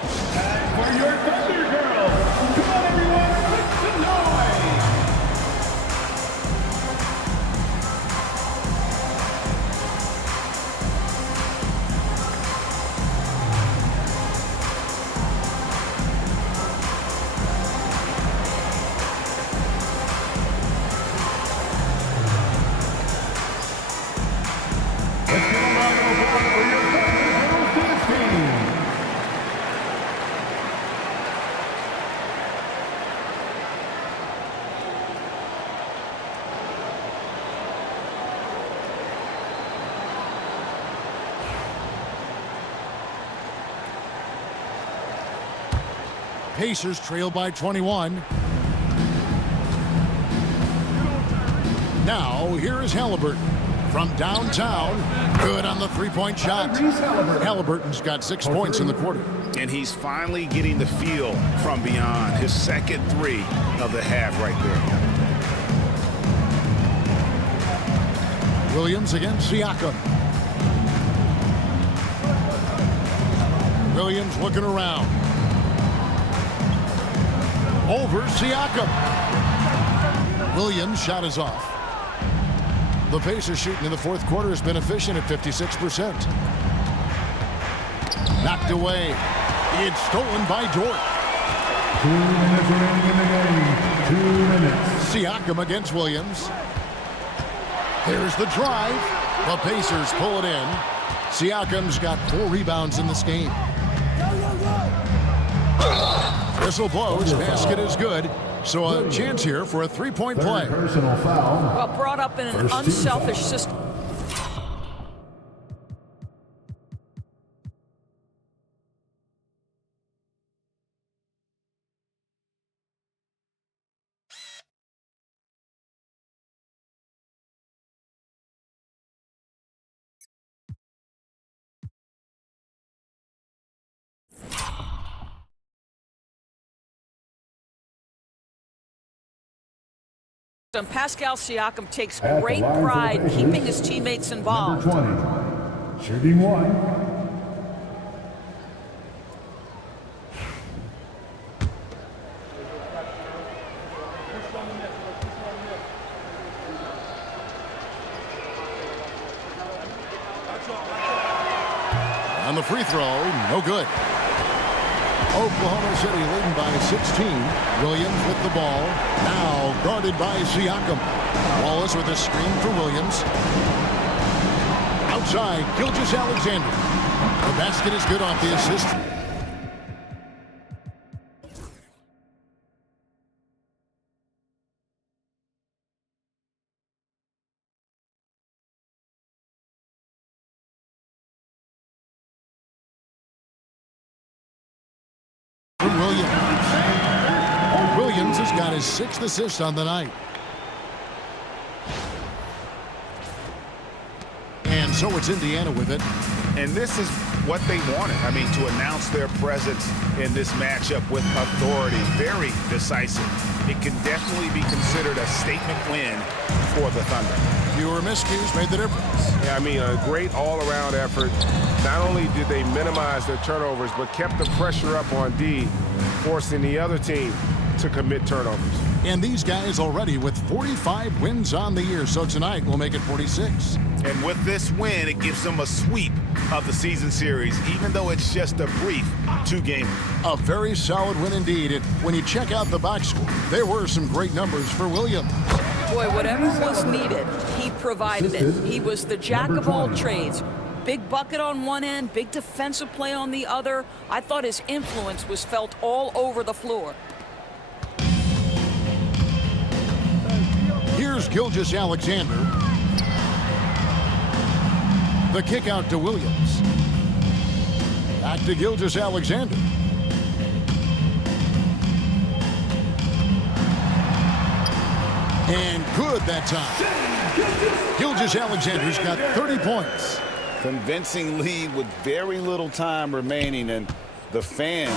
And for your Thunder Girls, come on everyone, make some noise! Let's give a round of applause for your Thunder Girls dance team. Pacers trail by 21. Now, here is Halliburton from downtown. Good on the three-point shot. Halliburton's got 6 points in the quarter. And he's finally getting the feel from beyond. His second three of the half right there. Williams against Siakam. Williams looking around. Over Siakam. Williams' shot is off. The Pacers shooting in the fourth quarter has been efficient at 56%. Knocked away. It's stolen by Dort. 2 minutes remaining in the game. 2 minutes. Siakam against Williams. There's the drive. The Pacers pull it in. Siakam's got 4 rebounds in this game. Whistle blows. Basket is good. So a chance here for a three-point play. Personal foul. Well, brought up in an unselfish system. And Pascal Siakam takes great pride keeping his teammates involved. Number 20, shooting 1. On the free throw, no good. Oklahoma City leading by 16. Williams with the ball. Now guarded by Siakam. Wallace with a screen for Williams. Outside, Gilgeous-Alexander. The basket is good off the assist. Williams has got his 6th assist on the night. And so it's Indiana with it. And this is what they wanted. I mean, to announce their presence in this matchup with authority. Very decisive. It can definitely be considered a statement win for the Thunder. Fewer miscues made the difference. Yeah, I mean, a great all-around effort. Not only did they minimize their turnovers, but kept the pressure up on D, forcing the other team to commit turnovers. And these guys already with 45 wins on the year, so tonight we'll make it 46. And with this win, it gives them a sweep of the season series, even though it's just a brief 2-game. A very solid win indeed. And when you check out the box score, there were some great numbers for Williams. Boy, whatever was needed, he provided it. He was the jack of all trades. Big bucket on one end, big defensive play on the other. I thought his influence was felt all over the floor. Here's Gilgeous-Alexander. The kick out to Williams. Back to Gilgeous-Alexander. And good that time. Gilgeous-Alexander's got 30 points. Convincing lead with very little time remaining, and the fans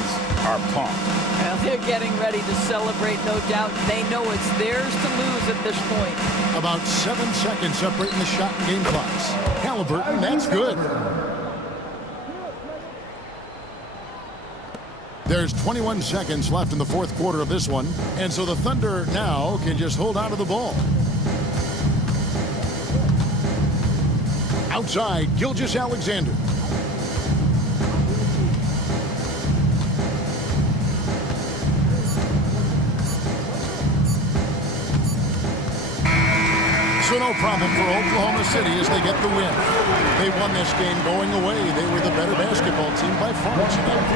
are pumped. Well, they're getting ready to celebrate, no doubt. They know it's theirs to lose at this point. About 7 seconds separating the shot and game clocks. Halliburton, that's good. There's 21 seconds left in the fourth quarter of this one, and so the Thunder now can just hold on to the ball. Outside, Gilgeous-Alexander. So no problem for Oklahoma City as they get the win. They won this game going away. They were the better basketball team by far.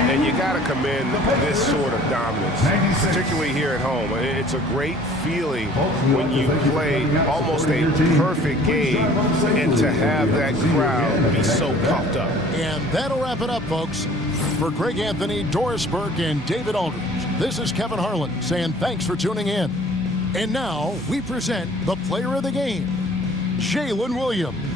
And you got to commend this sort of dominance, particularly here at home. It's a great feeling when you play almost a perfect game and to have that crowd be so pumped up. And that'll wrap it up, folks. For Greg Anthony, Doris Burke, and David Aldridge, this is Kevin Harlan saying thanks for tuning in. And now we present the player of the game, Jalen Williams.